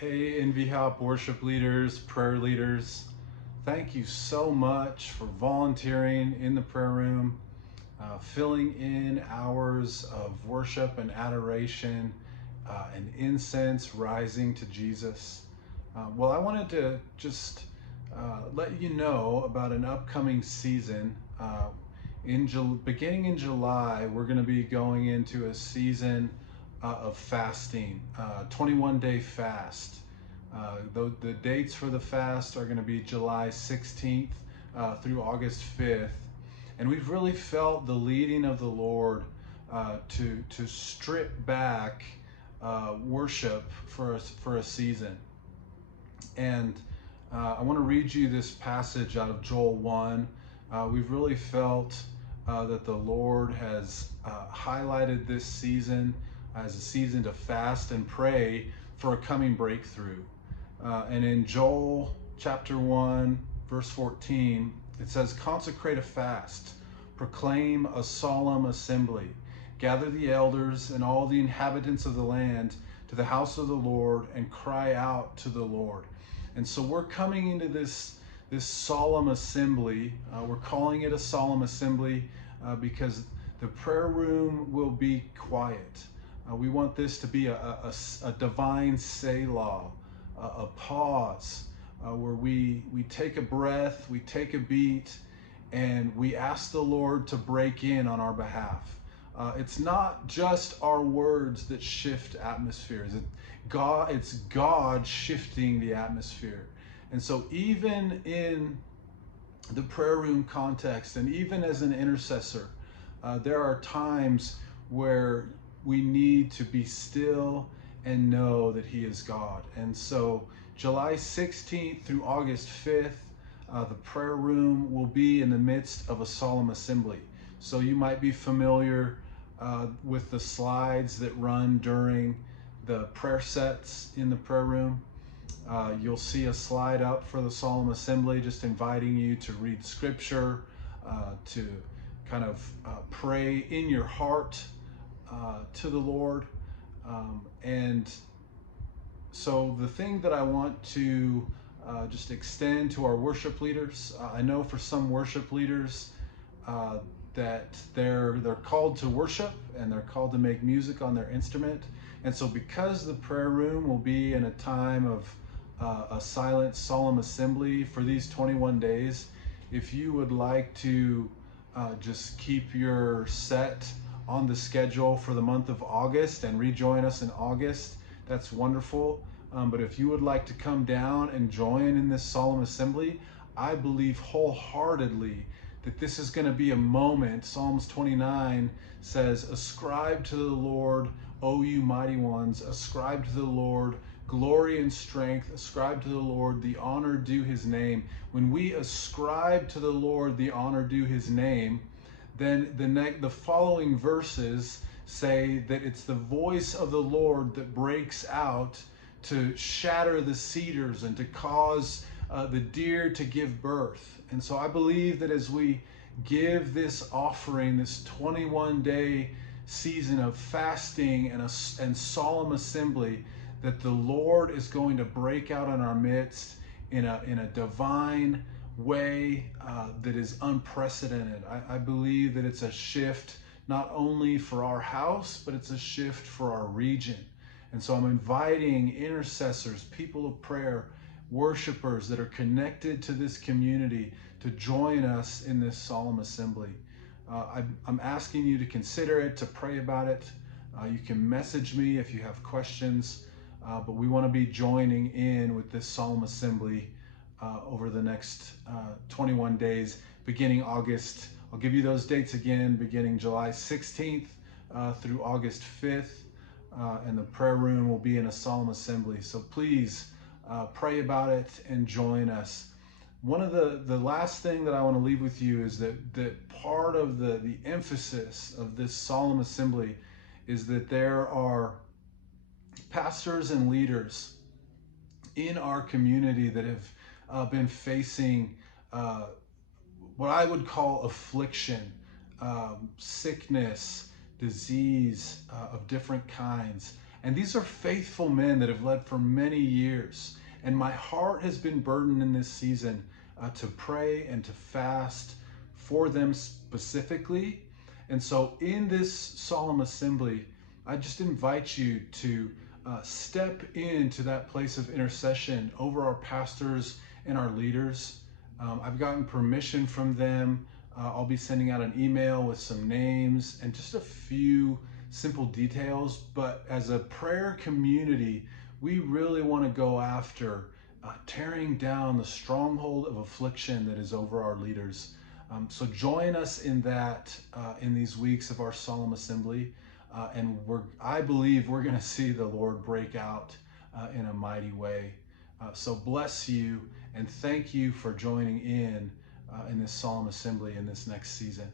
Hey, NVHOP worship leaders, prayer leaders, thank you so much for volunteering in the prayer room, filling in hours of worship and adoration and incense rising to Jesus. Well, I wanted to just let you know about an upcoming season. Beginning in July, we're going to be going into a season of fasting, 21-day fast. The dates for the fast are going to be July 16th through August 5th. And we've really felt the leading of the Lord to strip back worship for a season. And I want to read you this passage out of Joel 1. We've really felt that the Lord has highlighted this season as a season to fast and pray for a coming breakthrough. And in Joel chapter 1, verse 14, it says, "Consecrate a fast, proclaim a solemn assembly, gather the elders and all the inhabitants of the land to the house of the Lord and cry out to the Lord." And so we're coming into this solemn assembly. We're calling it a solemn assembly because the prayer room will be quiet. We want this to be a divine Selah, a pause where we take a breath, we take a beat, and we ask the Lord to break in on our behalf. It's not just our words that shift atmospheres. It's God shifting the atmosphere. And so even in the prayer room context, and even as an intercessor, there are times where we need to be still and know that He is God. And so July 16th through August 5th, the prayer room will be in the midst of a solemn assembly. So you might be familiar with the slides that run during the prayer sets in the prayer room. You'll see a slide up for the solemn assembly, just inviting you to read scripture, to kind of pray in your heart to the Lord. And so the thing that I want to just extend to our worship leaders, I know for some worship leaders that they're called to worship and they're called to make music on their instrument. And so because the prayer room will be in a time of a silent, solemn assembly for these 21 days, if you would like to just keep your set on the schedule for the month of August and rejoin us in August, that's wonderful. But if you would like to come down and join in this solemn assembly, I believe wholeheartedly that this is going to be a moment. Psalms 29 says, "Ascribe to the Lord, O you mighty ones, ascribe to the Lord glory and strength, ascribe to the Lord the honor due His name." When we ascribe to the Lord the honor due His name, then the following verses say that it's the voice of the Lord that breaks out to shatter the cedars and to cause the deer to give birth. And so I believe that as we give this offering, this 21-day season of fasting and solemn assembly, that the Lord is going to break out in our midst in a divine way that is unprecedented. I believe that it's a shift not only for our house, but it's a shift for our region. And so I'm inviting intercessors, people of prayer, worshipers that are connected to this community to join us in this solemn assembly. I'm asking you to consider it, to pray about it. You can message me if you have questions, but we want to be joining in with this solemn assembly over the next 21 days, beginning August. I'll give you those dates again, beginning July 16th through August 5th, and the prayer room will be in a solemn assembly. So please pray about it and join us. One of the last thing that I want to leave with you is that part of the emphasis of this solemn assembly is that there are pastors and leaders in our community that have been facing what I would call affliction, sickness, disease of different kinds. And these are faithful men that have led for many years. And my heart has been burdened in this season to pray and to fast for them specifically. And so in this solemn assembly, I just invite you to step into that place of intercession over our pastors and our leaders. I've gotten permission from them. I'll be sending out an email with some names and just a few simple details. But as a prayer community, we really want to go after tearing down the stronghold of affliction that is over our leaders. So join us in that in these weeks of our solemn assembly. And I believe we're going to see the Lord break out in a mighty way. So bless you and thank you for joining in this solemn assembly in this next season.